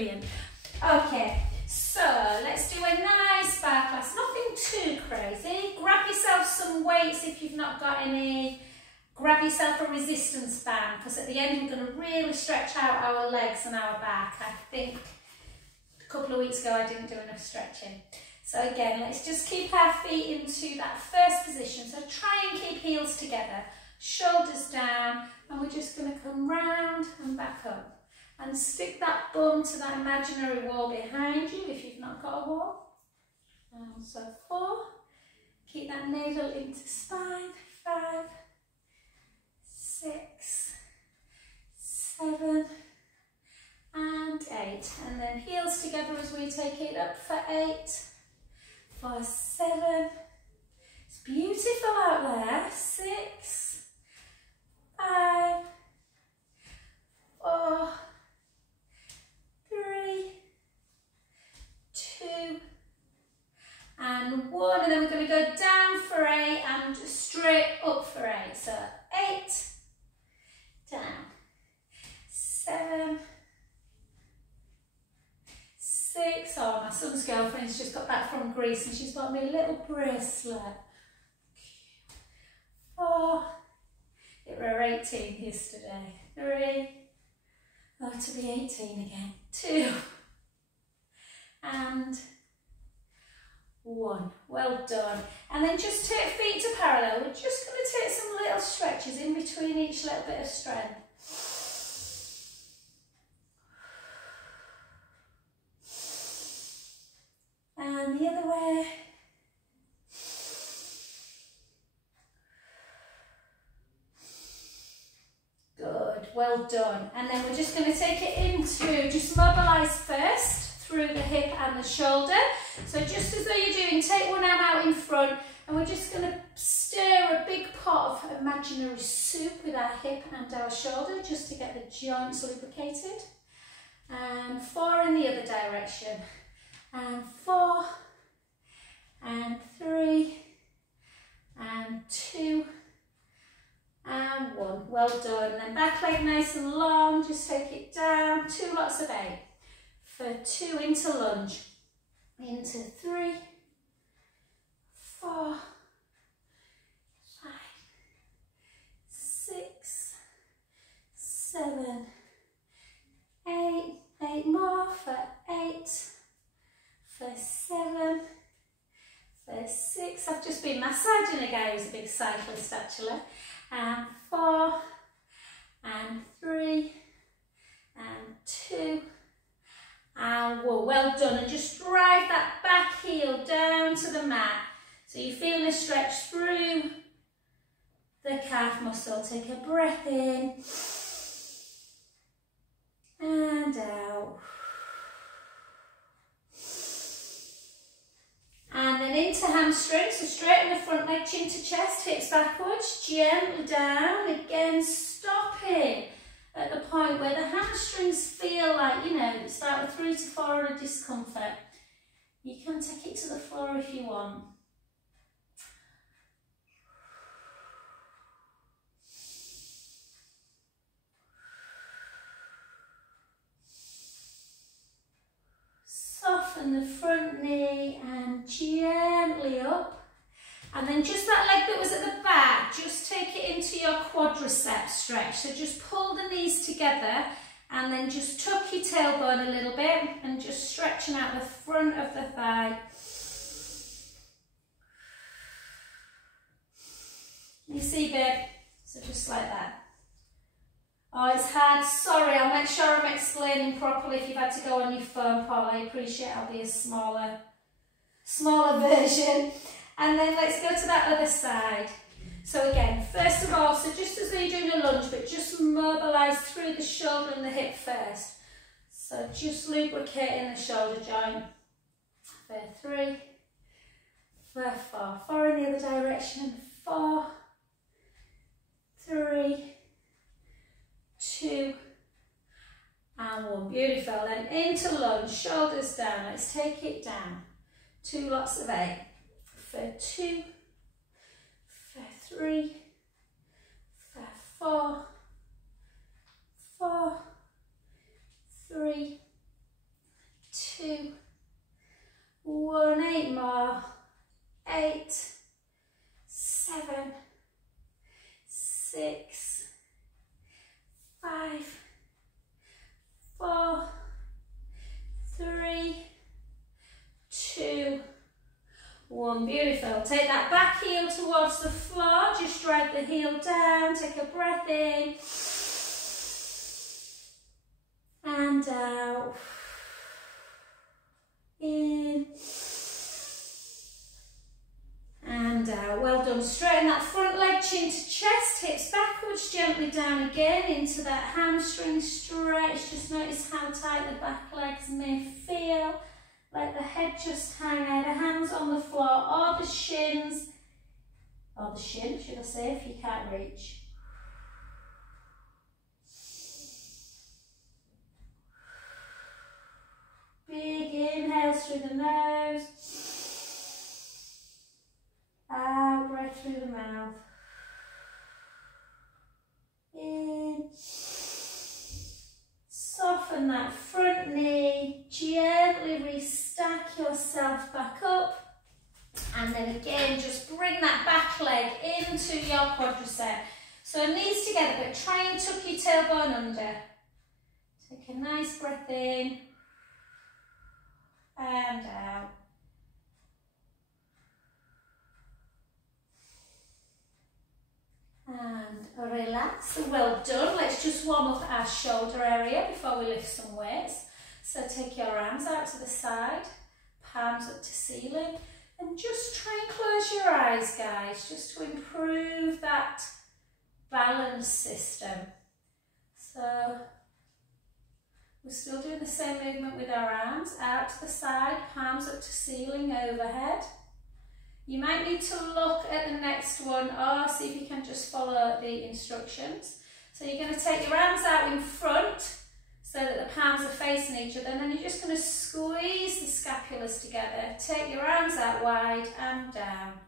Brilliant. Okay, so let's do a nice barre class, nothing too crazy. Grab yourself some weights if you've not got any. Grab yourself a resistance band, because at the end we're going to really stretch out our legs and our back. I think a couple of weeks ago I didn't do enough stretching. So again, let's just keep our feet into that first position. So try and keep heels together, shoulders down, and we're just going to come round and back up. And stick that bum to that imaginary wall behind you if you've not got a wall. So 4, keep that navel into spine, 5, 6, 7, and 8. And then heels together as we take it up for 8, for 7. It's beautiful out there. 6, 5, 4, 3, 2, and 1. And then we're going to go down for 8 and straight up for 8. So 8, down, 7, 6. Oh, my son's girlfriend's just got back from Greece and she's got me a little bracelet. 4. It were 18 yesterday. 3. Oh, to be 18 again. 2. And 1. Well done. And then just take feet to parallel. We're just going to take some little stretches in between each little bit of strength. And the other way. Good, well done. And then we're just going to take it into, just mobilise first through the hip and the shoulder. So just as though you're doing, take one arm out in front and we're just going to stir a big pot of imaginary soup with our hip and our shoulder just to get the joints lubricated. And 4 in the other direction. And 4, and 3, and 2, and 1. Well done. Then back leg nice and long, just take it down, 2 lots of 8. For 2 into lunge, into 3, 4, 5, 6, 7, 8, 8 more for 8, for 7, for 6. I've just been massaging a guy who's a big cyclist actually. And 4, and 3, and 2, and 1. Well done. And just drive that back heel down to the mat. So you're feeling a stretch through the calf muscle. Take a breath in and out. And then into hamstrings, so straighten the front leg, chin to chest, hips backwards, gently down, again stopping at the point where the hamstrings feel like, you know, it's like a 3 to 4 of discomfort. You can take it to the floor if you want. Soften the front knee and gently up. And then just that leg that was at the back, just take it into your quadricep stretch. So just pull the knees together and then just tuck your tailbone a little bit and just stretching out the front of the thigh. You see, babe? So just like that. Oh, it's hard. Sorry, I'll make sure I'm explaining properly if you've had to go on your phone, Paul. I appreciate I'll be a smaller version. And then let's go to that other side. So again, first of all, so just as though you're doing a lunge, but just mobilise through the shoulder and the hip first. So just lubricating the shoulder joint. For 3, for 4. 4 in the other direction. 4, 3, 2, and 1. Beautiful. Then into lunge, shoulders down. Let's take it down. 2 lots of 8. For 2, for 3, for 4, 4, 3, 8, 7, 6, 5, 4, 3, 2, 1. Beautiful. Take that back heel towards the floor. Just drag the heel down. Take a breath in. And out. In. And out. Well done. Straighten that front leg, chin to chest, hips backwards, gently down again into that hamstring stretch. Just notice how tight the back legs may feel. Let the head just hang out, the hands on the floor, or the shins, or the shin, should I say, if you can't reach. Big inhales through the nose. Out, breath through the mouth. In. Soften that front knee, gently restack yourself back up, and then again just bring that back leg into your quadricep. So knees together, but try and tuck your tailbone under. Take a nice breath in and out. And relax. Well done. Let's just warm up our shoulder area before we lift some weights. So take your arms out to the side, palms up to ceiling, and just try and close your eyes, guys, just to improve that balance system. So we're still doing the same movement with our arms, out to the side, palms up to ceiling, overhead. You might need to look at the next one or see if you can just follow the instructions. So you're going to take your arms out in front so that the palms are facing each other, and then you're just going to squeeze the scapulas together. Take your arms out wide and down.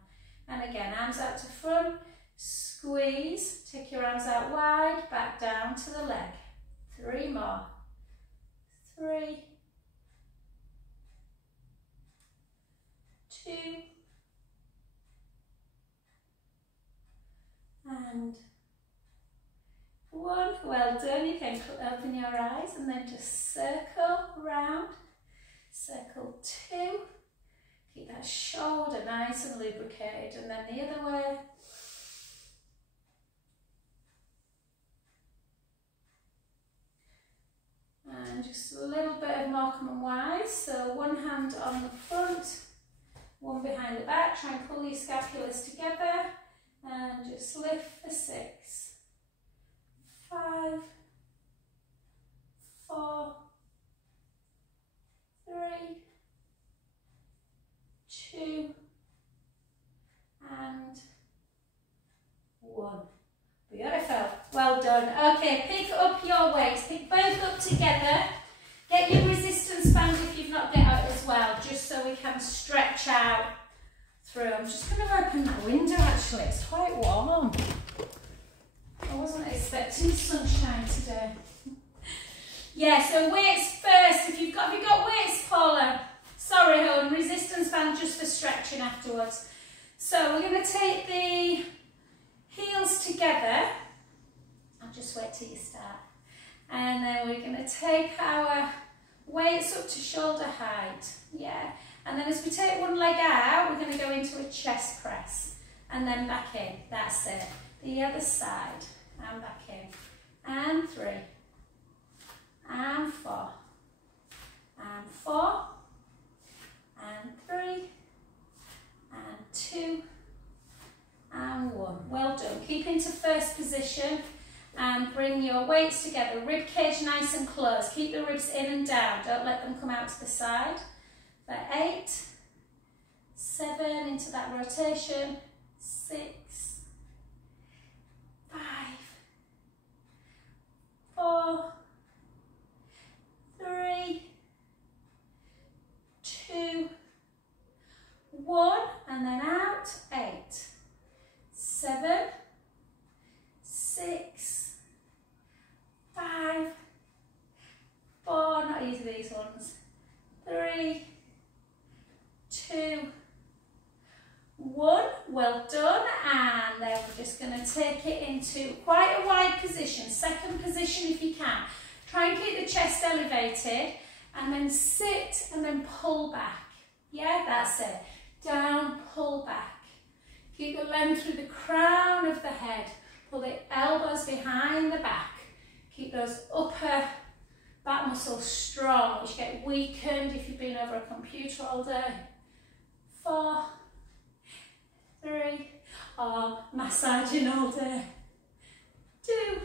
And again, arms out to front, squeeze, take your arms out wide, back down to the leg. 3 more. 3, 2, and 1. Well done. You can open your eyes and then just circle round. Circle 2. Keep that shoulder nice and lubricated, and then the other way. And just a little bit of Morecambe and Wise. So one hand on the front, one behind the back. Try and pull your scapulas together. And just lift for 6, 5, 4, 3, 2, and 1. Beautiful. Well done. Okay, pick up your weights. Pick both up together. Get your resistance band if you've not got it as well, just so we can stretch out through. I'm just going to open that window actually, it's quite warm. I wasn't expecting sunshine today. Yeah, so weights first. Have you got weights, Paula? Sorry, hon, resistance band just for stretching afterwards. So we're going to take the heels together. I'll just wait till you start. And then we're going to take our weights up to shoulder height. Yeah. And then as we take one leg out, we're going to go into a chest press. And then back in. That's it. The other side. And back in. And 3. And 4. And 4. And 3. And 2. And 1. Well done. Keep into first position. And bring your weights together. Rib cage nice and close. Keep the ribs in and down. Don't let them come out to the side. For 8, 7, into that rotation, 6, 5, 4, 3, 2, 1, and then out, 8, 7, 6, 5, 4, not easy these ones, 3, 2, 1, well done, and then we're just going to take it into quite a wide position, second position if you can. Try and keep the chest elevated, and then sit and then pull back. Yeah, that's it. Down, pull back. Keep the length through the crown of the head. Pull the elbows behind the back. Keep those upper back muscles strong, which get weakened if you've been over a computer all day. 4, 3, or massaging all day. 2,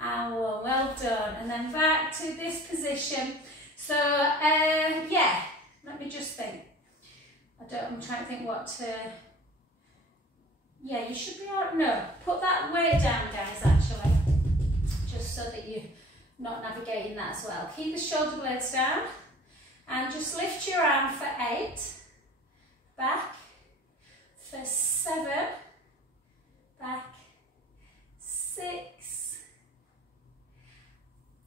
and 1, well done. And then back to this position. So, yeah, let me just think. I'm trying to think what to, yeah, you should be out, no, put that weight down, guys, actually, just so that you're not navigating that as well. Keep the shoulder blades down, and just lift your arm for 8, back, for 7, back, 6,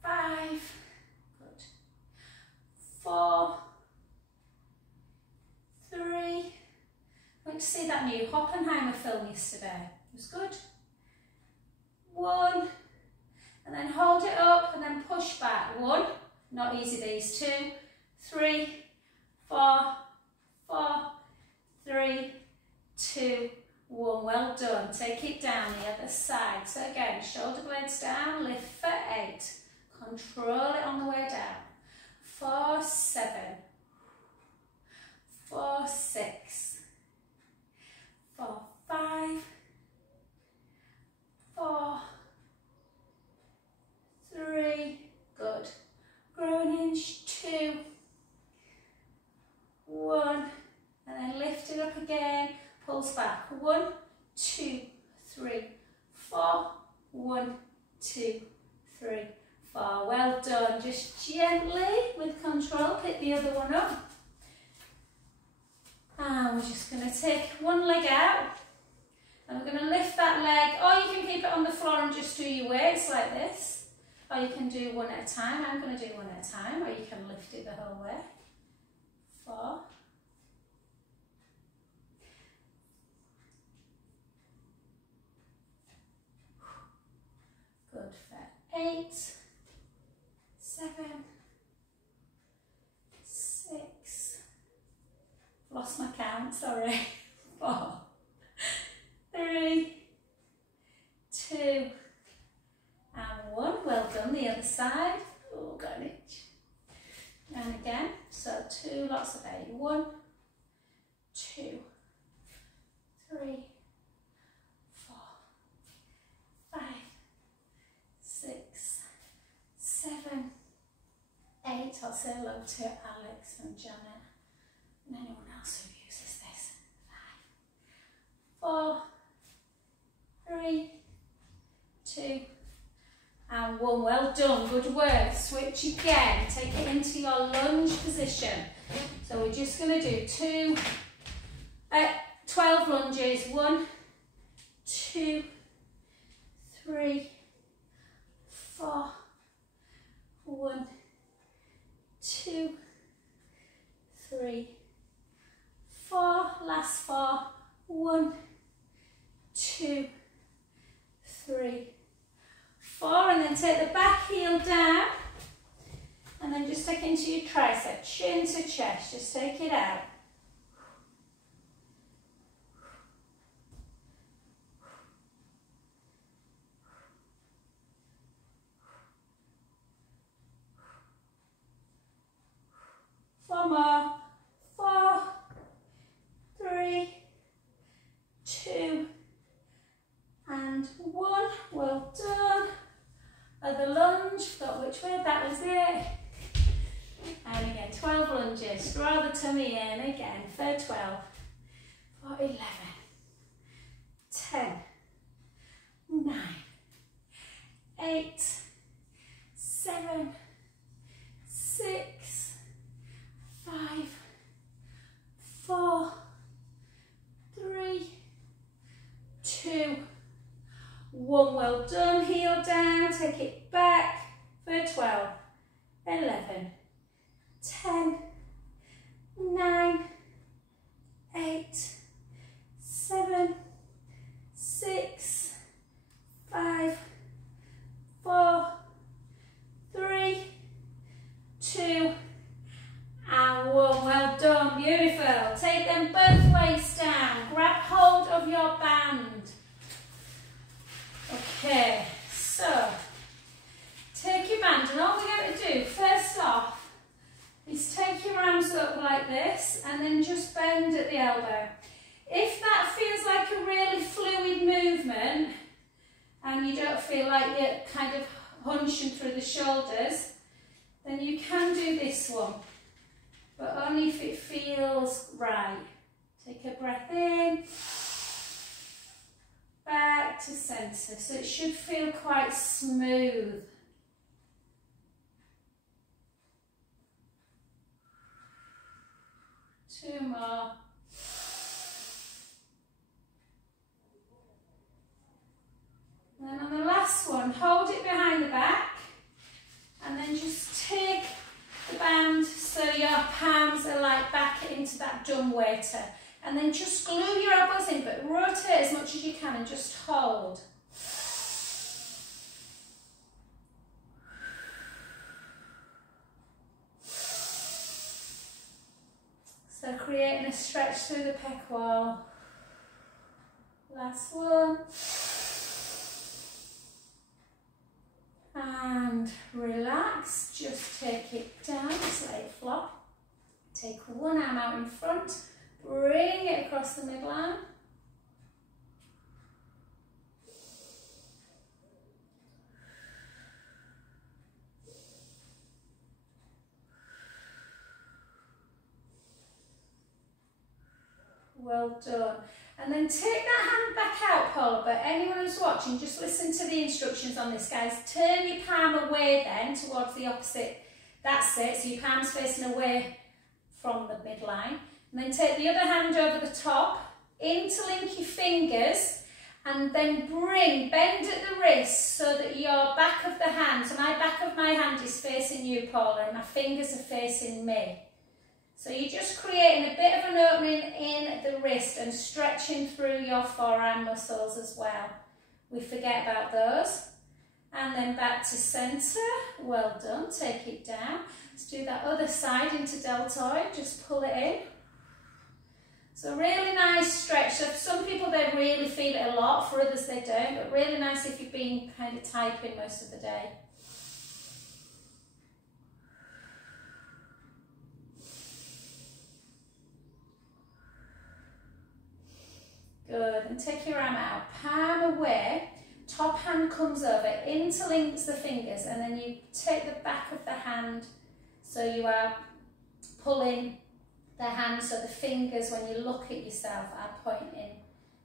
5, good, 4, 3, went to see that new Oppenheimer film yesterday, it was good, 1, and then hold it up and then push back, 1, not easy these, 2, 3, 4, 4, 3, 2, 1, well done. Take it down the other side. So again, shoulder blades down, lift for 8, control it on the way down, 4, 7, 4, 6, 4, 5, 4, 3, good, grown inch, 2, 1, and then lift it up again, pulse back, 1, 2, 3, 4, 1, 2, 3, 4, well done. Just gently, with control, pick the other one up. And we're just going to take one leg out, and we're going to lift that leg, or you can keep it on the floor and just do your weights like this, or you can do one at a time. I'm going to do one at a time, or you can lift it the whole way. 4, good, for 8, 7, 6, lost my count, sorry, 4, 3, 2, and 1, well done, the other side, oh, got an itch, and again, so 2 lots of 8, 1, 2, 3, 4, 5, 6, 7, 8, I'll say hello to Alex and Janet and anyone else who uses this, 5, 4, 3, 2, and 1, well done, good work. Switch again, take it into your lunge position. So we're just going to do 12 lunges, 1, 2, 3, 4, 1, 2, 3, 4, last 4, 1, 2, 3, 4, and then take the back heel down, and then just take into your tricep, chin to chest, just take it out. One more, 4, 3, 2, and 1, well done. Other lunge, forgot which way, that was it. And again, 12 lunges, draw the tummy in again for 12, for 11, 10, 9, 8, 7, 6, 5, 4, 3, 2, 1, well done, heel down, take it back for 12, 11, 10, 9, 8, at the elbow. If that feels like a really fluid movement and you don't feel like you're kind of hunching through the shoulders, then you can do this one, but only if it feels right. Take a breath in, back to centre, so it should feel quite smooth. Two more. Then on the last one, hold it behind the back and then just take the band so your palms are like back into that dumb waiter. And then just glue your elbows in, but rotate as much as you can and just hold. So creating a stretch through the pec wall. Last one. And relax, just take it down, just let it flop. Take one arm out in front, bring it across the midline. Well done. And then take that hand back out, Paula, but anyone who's watching, just listen to the instructions on this, guys. Turn your palm away then towards the opposite. That's it, so your palm's facing away from the midline. And then take the other hand over the top, interlink your fingers, and then bend at the wrist so that your back of the hand, so my back of my hand is facing you, Paula, and my fingers are facing me. So you're just creating a bit of an opening in the wrist and stretching through your forearm muscles as well. We forget about those. And then back to centre. Well done. Take it down. Let's do that other side into deltoid. Just pull it in. So really nice stretch. So for some people they really feel it a lot, for others they don't, but really nice if you've been kind of typing most of the day. Good, and take your arm out, palm away, top hand comes over, interlinks the fingers, and then you take the back of the hand, so you are pulling the hand, so the fingers, when you look at yourself, are pointing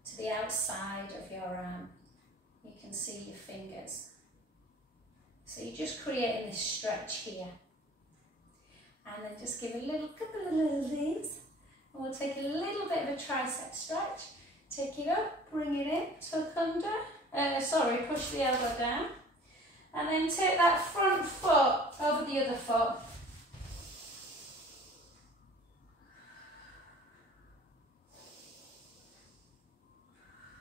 to the outside of your arm. You can see your fingers. So you're just creating this stretch here. And then just give a couple of little these, and we'll take a little bit of a tricep stretch. Take it up, bring it in, tuck under, push the elbow down. And then take that front foot over the other foot.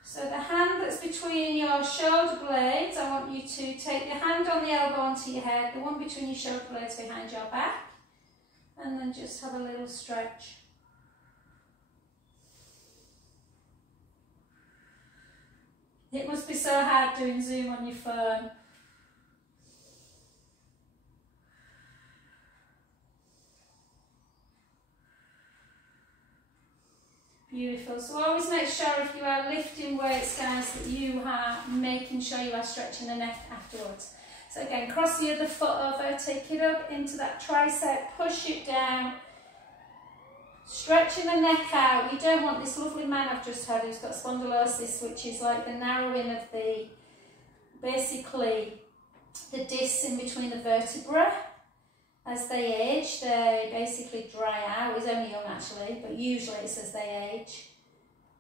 So the hand that's between your shoulder blades, I want you to take your hand on the elbow onto your head, the one between your shoulder blades behind your back, and then just have a little stretch. It must be so hard doing Zoom on your phone. Beautiful. So always make sure if you are lifting weights, guys, that you are making sure you are stretching the neck afterwards. So again, cross the other foot over, take it up into that tricep, push it down. Stretching the neck out. You don't want this lovely man I've just had who's got spondylosis, which is like the narrowing of the, basically, the discs in between the vertebrae. As they age, they basically dry out. He's only young actually, but usually it's as they age.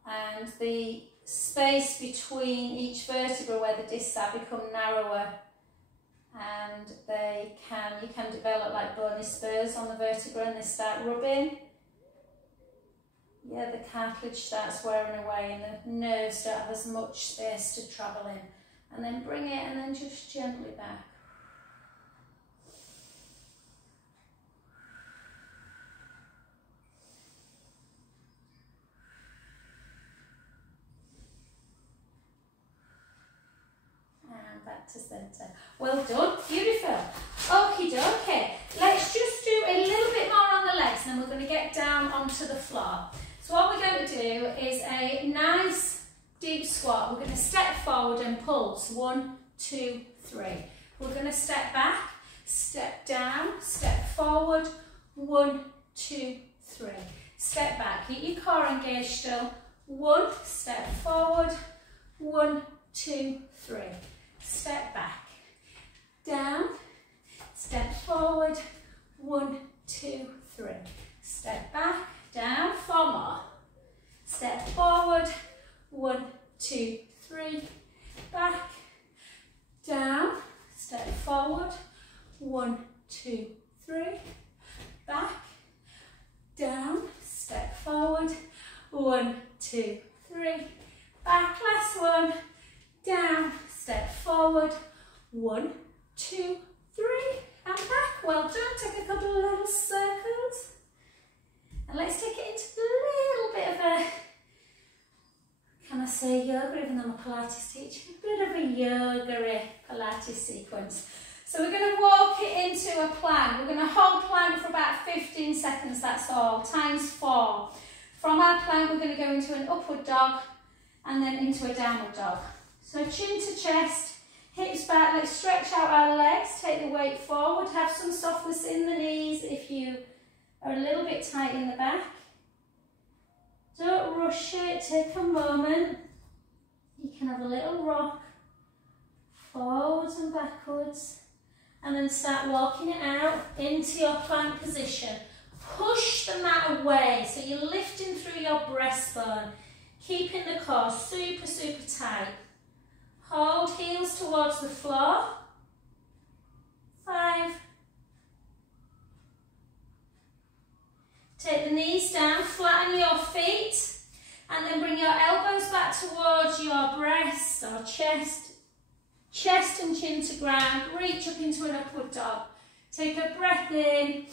And the space between each vertebra where the discs are become narrower, and you can develop like bony spurs on the vertebra, and they start rubbing. Yeah, the cartilage starts wearing away and the nerves don't have as much space to travel in. And then bring it and then just gently back. And back to centre. Well done, beautiful. Okie dokie. Let's just do a little bit more on the legs and then we're going to get down onto the floor. So what we're going to do is a nice deep squat. We're going to step forward and pulse. 1, 2, 3. We're going to step back, step down, step forward. 1, 2, 3. Step back. Keep your core engaged still. 1, step forward. 1, 2, 3. Step back. Down. Step forward. 1, 2, 3. Step back. Down. 4 more. Step forward. 1, 2, 3. Back. Down. Step forward. 1, 2, 3. Back. Down. Step forward. 1, 2, 3. Back. Last one. Down. Step forward. 1, 2, 3. And back. Well done. Take a couple of little circles. And let's take it into a little bit of a, can I say yoga, even though I'm a Pilates teacher? A bit of a yoga-y Pilates sequence. So we're going to walk it into a plank. We're going to hold plank for about 15 seconds, that's all, times 4. From our plank, we're going to go into an upward dog and then into a downward dog. So chin to chest, hips back, let's stretch out our legs, take the weight forward, have some softness in the knees if you are a little bit tight in the back. Don't rush it, take a moment. You can have a little rock, forwards and backwards, and then start walking it out into your plank position. Push the mat away, so you're lifting through your breastbone, keeping the core super, super tight. Hold heels towards the floor. 5. Take the knees down, flatten your feet, and then bring your elbows back towards your breast or chest. Chest and chin to ground. Reach up into an upward dog. Take a breath in.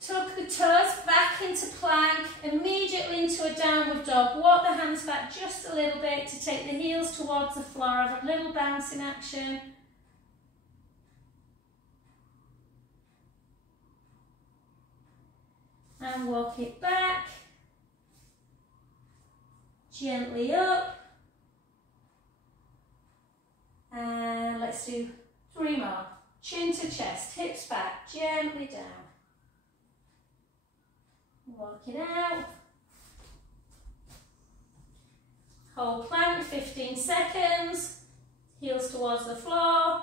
Tuck the toes back into plank, immediately into a downward dog. Walk the hands back just a little bit to take the heels towards the floor. Have a little bouncing action. And walk it back. Gently up. And let's do 3 more. Chin to chest, hips back, gently down. Walk it out. Hold plank, 15 seconds. Heels towards the floor.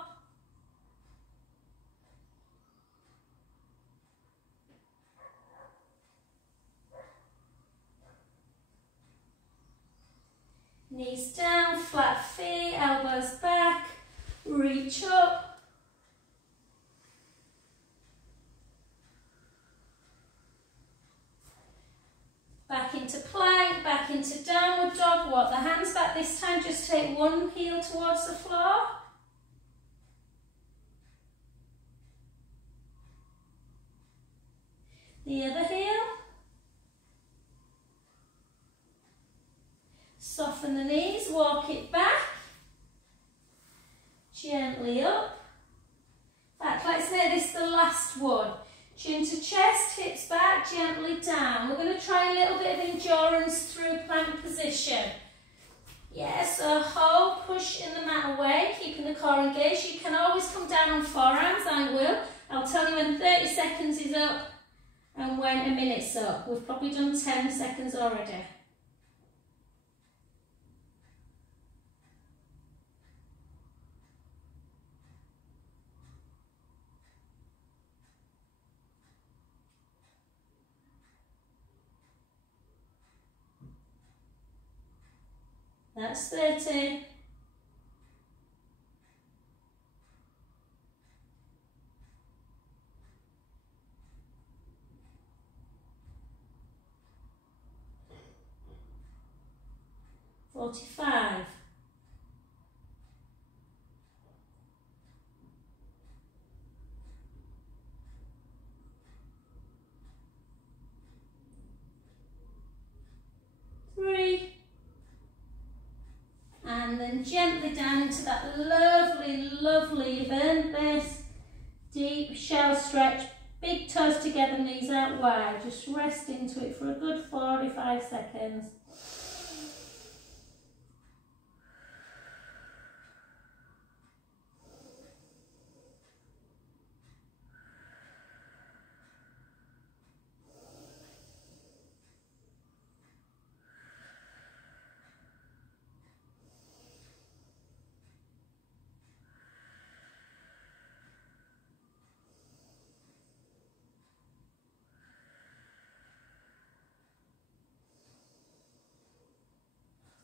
Knees down, flat feet, elbows back, reach up. Back into plank, back into downward dog. Walk the hands back this time, just take one heel towards the floor. The other heel. Soften the knees, walk it back. Gently up. In fact, let's make this the last one. Chin to chest, hips back, gently down. We're going to try a little bit of endurance through plank position. Yes, so hold, push in the mat away, keeping the core engaged. You can always come down on forearms, I will. I'll tell you when 30 seconds is up and when a minute's up. We've probably done 10 seconds already. That's 30. $45. And then gently down into that lovely, lovely event base. Deep shell stretch, Big toes together, knees out wide. Just rest into it for a good 45 seconds.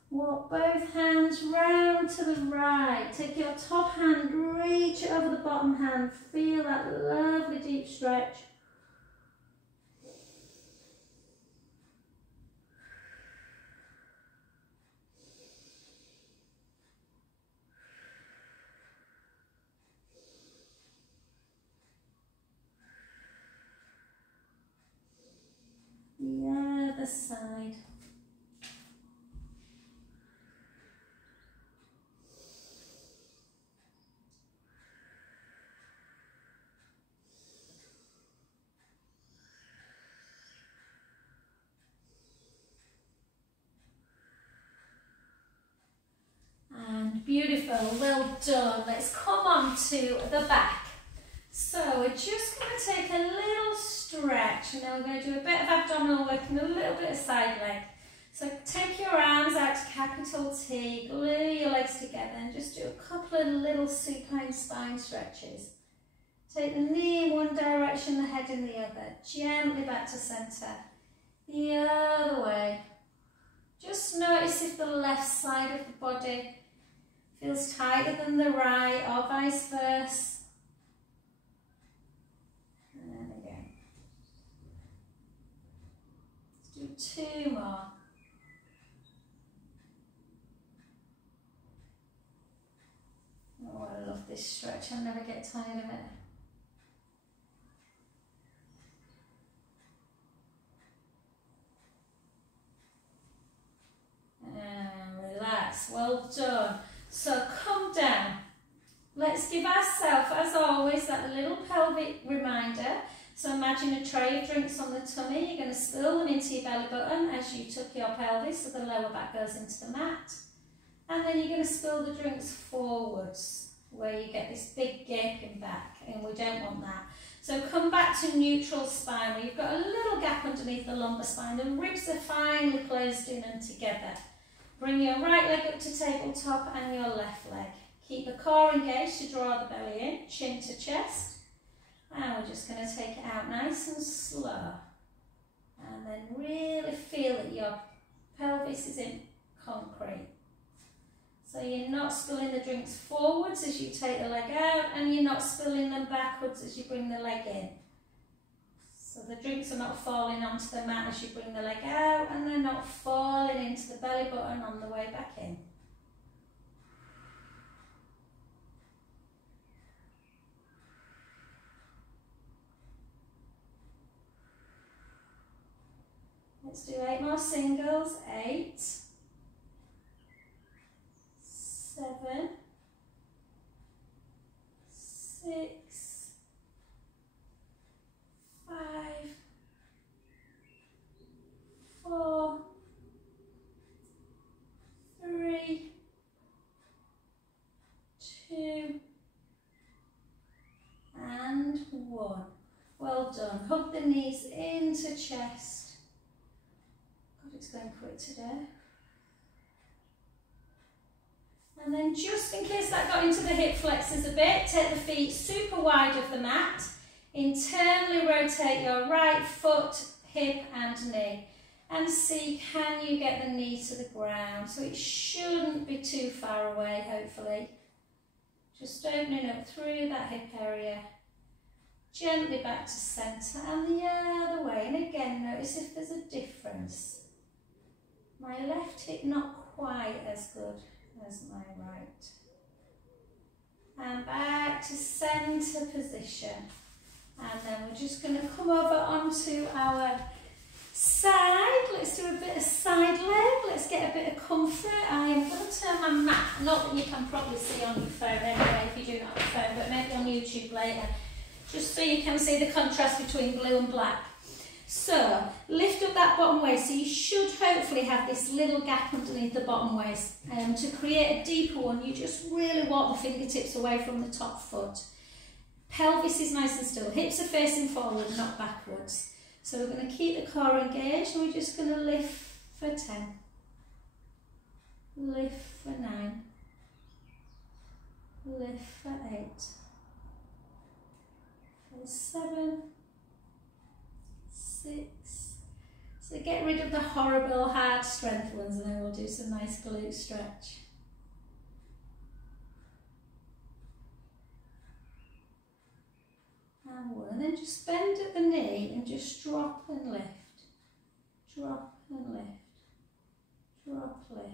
Walk both hands round to the right. Take your top hand, reach it over the bottom hand. Feel that lovely deep stretch. The other side. Beautiful, well done. Let's come on to the back. So we're just going to take a little stretch and then we're going to do a bit of abdominal work and a little bit of side leg. So take your arms out to capital T, glue your legs together and just do a couple of little supine spine stretches. Take the knee in one direction, the head in the other. Gently back to centre. The other way. Just notice if the left side of the body feels tighter than the right or vice versa. And again. Let's do 2 more. Oh, I love this stretch. I'll never get tired of it. And relax. Well done. So come down. Let's give ourselves, as always, that little pelvic reminder. So imagine a tray of drinks on the tummy. You're going to spill them into your belly button as you tuck your pelvis so the lower back goes into the mat. And then you're going to spill the drinks forwards where you get this big gaping back, and we don't want that. So come back to neutral spine where you've got a little gap underneath the lumbar spine. The ribs are finely closed in and together. Bring your right leg up to tabletop and your left leg. Keep the core engaged to draw the belly in, chin to chest. And we're just going to take it out nice and slow. And then really feel that your pelvis is in concrete. So you're not spilling the drinks forwards as you take the leg out, and you're not spilling them backwards as you bring the leg in. So the drinks are not falling onto the mat as you bring the leg out, and they're not falling into the belly button on the way back in. Let's do 8 more singles. 8, 7, 6, 5, 4, 3, 2, and 1. Well done. Hug the knees into chest. God, it's going quick today. And then just in case that got into the hip flexors a bit, take the feet super wide of the mat. Internally rotate your right foot, hip and knee. And see, can you get the knee to the ground? So it shouldn't be too far away, hopefully. Just opening up through that hip area. Gently back to centre and the other way. And again, notice if there's a difference. My left hip not quite as good as my right. And back to centre position. And then we're just going to come over onto our side. Let's do a bit of side leg. Let's get a bit of comfort. I am going to turn my mat, not that you can probably see on your phone anyway if you do not have a phone, but maybe on YouTube later. just so you can see the contrast between blue and black. So lift up that bottom waist, so you should hopefully have this little gap underneath the bottom waist. To create a deeper one, you just really walk the fingertips away from the top foot. Pelvis is nice and still, hips are facing forward, not backwards. So we're going to keep the core engaged and we're just going to lift for 10, lift for 9, lift for 8, for 7, 6. So get rid of the horrible hard strength ones and then we'll do some nice glute stretch. And 1, and then just bend at the knee and just drop and lift, drop and lift, drop, lift,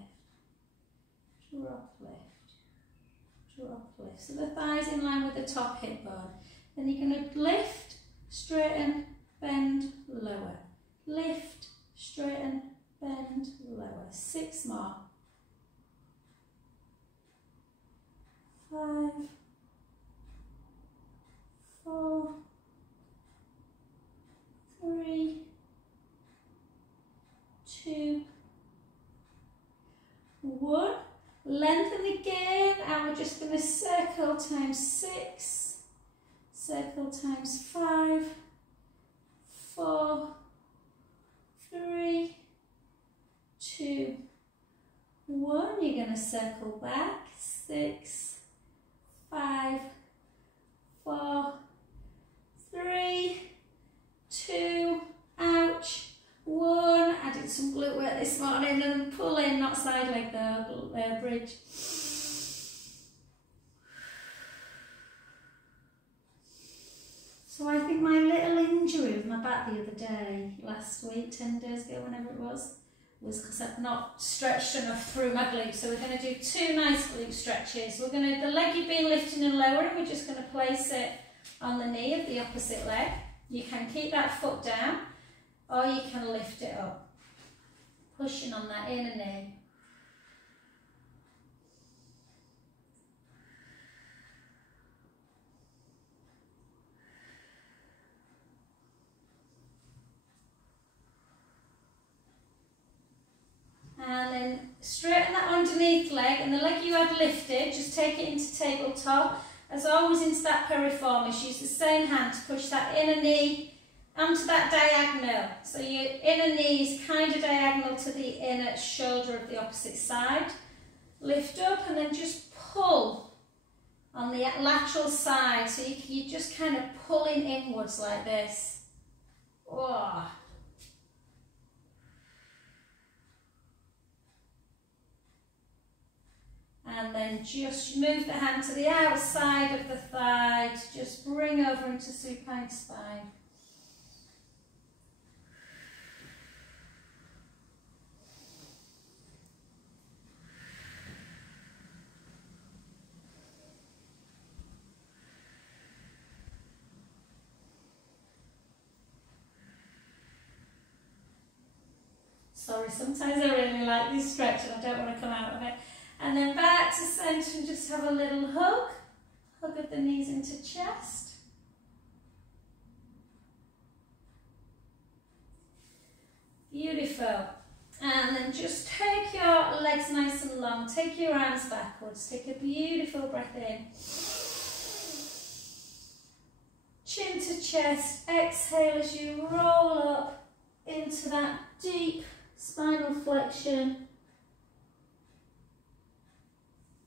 drop, lift, drop, lift. So the thighs in line with the top hip bone. Then you're going to lift, straighten, bend, lower. Lift, straighten, bend, lower. 6 more. 5, 4, 3, 2, 1. Lengthen again, and we're just going to circle times 6, circle times 5, 4, 3, 2, 1. You're going to circle back, 6, 5, 4, 3, 2, ouch, 1. I did some glute work this morning and pull in, not side leg though, bridge. So I think my little injury with my back the other day, last week, 10 days ago, whenever it was because I've not stretched enough through my glutes. So we're going to do 2 nice glute stretches. We're going to, the leg you've been lifting and lowering, we're just going to place it on the knee of the opposite leg. You can keep that foot down or you can lift it up, pushing on that inner knee. And then straighten that underneath leg, and the leg you had lifted, just take it into tabletop. As always, into that piriformis, use the same hand to push that inner knee onto that diagonal. So your inner knee is kind of diagonal to the inner shoulder of the opposite side. Lift up and then just pull on the lateral side. So you're just kind of pulling inwards like this. Oh. And then just move the hand to the outside of the thigh to just bring over into supine spine. Sorry, sometimes I really like this stretch and I don't want to come out of it. And then back to centre and just have a little hug. Hug of the knees into chest. Beautiful. And then just take your legs nice and long. Take your arms backwards. Take a beautiful breath in. Chin to chest. Exhale as you roll up into that deep spinal flexion.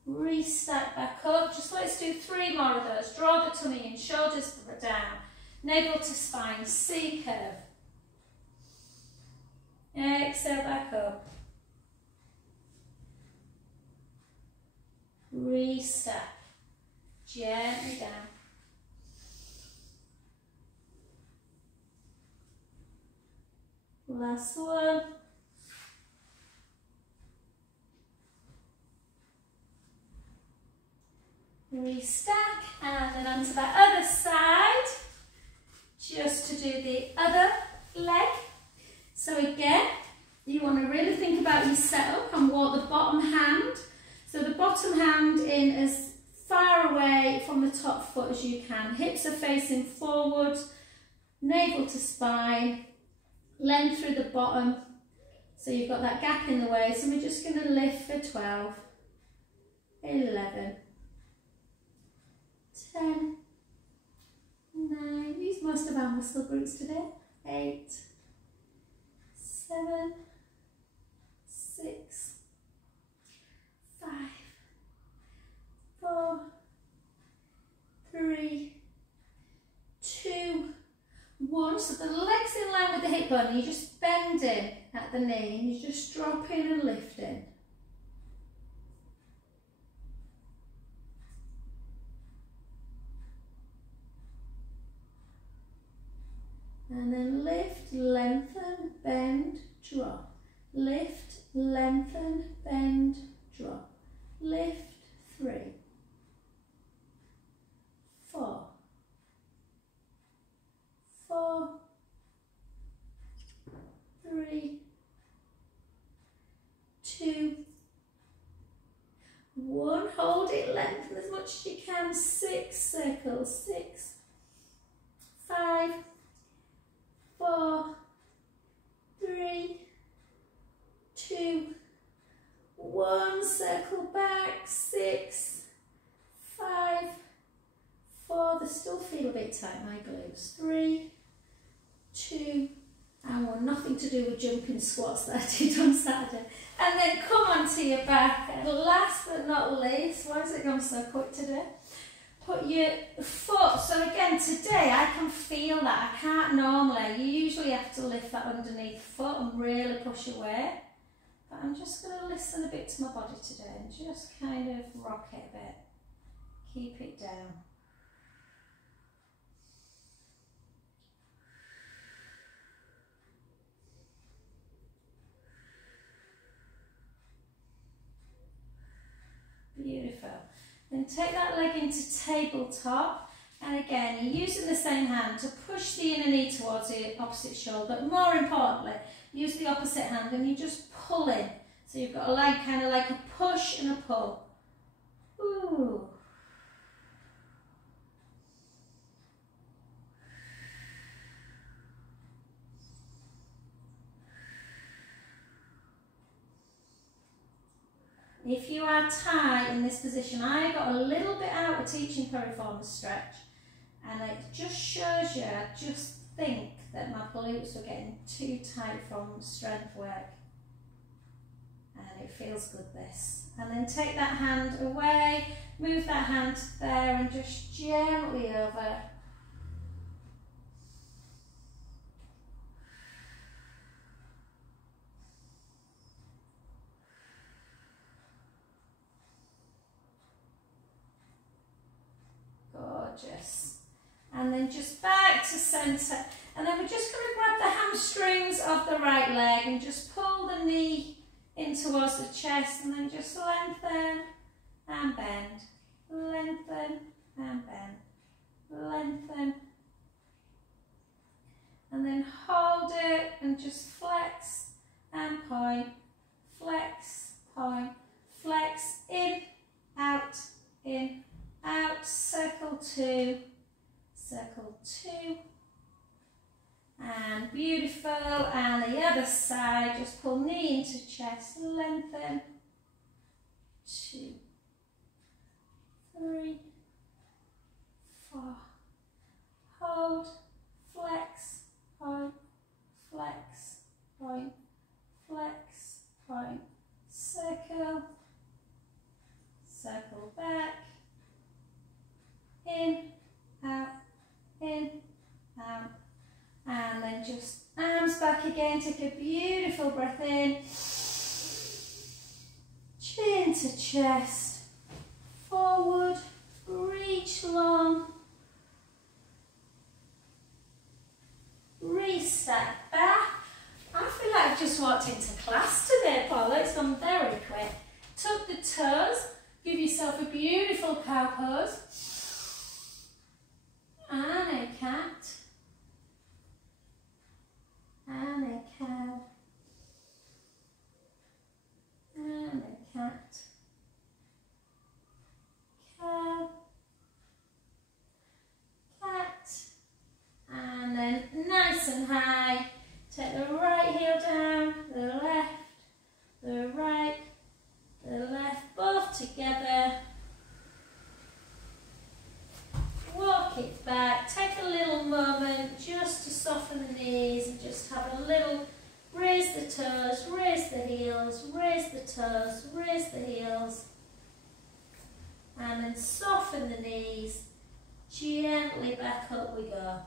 Restack back up. Just let's do 3 more of those. Draw the tummy in, shoulders down, navel to spine, C curve. Exhale back up. Restack. Gently down. Last one. Restack, and then onto that other side, just to do the other leg. So again, you want to really think about your setup and walk the bottom hand. So the bottom hand in as far away from the top foot as you can. Hips are facing forward, navel to spine, length through the bottom. So you've got that gap in the waist, and we're just going to lift for 12, 11, 10, 9, use most of our muscle groups today, 8, 7, 6, 5, 4, 3, 2, 1. So the legs in line with the hip bone, you're just bending at the knee and you're just dropping and lifting. And then lift, lengthen, bend, drop. Lift, lengthen, bend, drop. Lift, 3, 4, 4, 3, 2, 1. Hold it, lengthen as much as you can. 6 circles. 6, 5, 4, 3, 2, 1. Circle back. 6, 5, 4. They still feel a bit tight, my glutes. 3, 2, and 1. Nothing to do with jumping squats that I did on Saturday. And then come onto your back. And last but not least, why has it gone so quick today? Put your foot, so again today I can feel that, I can't normally, you usually have to lift that underneath foot and really push away, but I'm just going to listen a bit to my body today and just kind of rock it a bit, keep it down. Beautiful. Then take that leg into tabletop, and again you're using the same hand to push the inner knee towards the opposite shoulder, but more importantly use the opposite hand and you're just pulling, so you've got a leg kind of like a push and a pull. Ooh. If you are tight in this position, I got a little bit out of teaching piriformis stretch, and it just shows you, I just think that my glutes were getting too tight from strength work. And it feels good, this. And then take that hand away, move that hand there and just gently over. Gorgeous. And then just back to centre. And then we're just going to grab the hamstrings of the right leg and just pull the knee in towards the chest, and then just lengthen and bend. Lengthen and bend. Lengthen. And then hold it and just flex and point. Flex, point. Flex, in, out, circle 2, circle 2, and beautiful, and the other side, just pull knee into chest, lengthen, 2, 3, 4, hold, flex, point, flex, point, flex, point, circle, circle back, in, out, and then just arms back again. Take a beautiful breath in, chin to chest, forward, reach long, restep back. I feel like I've just walked into class today, Paula. It's gone very quick. Tuck the toes, give yourself a beautiful cow pose. And a cat, and a cow, and a cat, cow, nice and high. Take the right heel down, the left, the right, the left, both together. Walk it back. Take a little moment just to soften the knees and just have a little, raise the toes, raise the heels, raise the toes, raise the heels. And then soften the knees. Gently back up we go.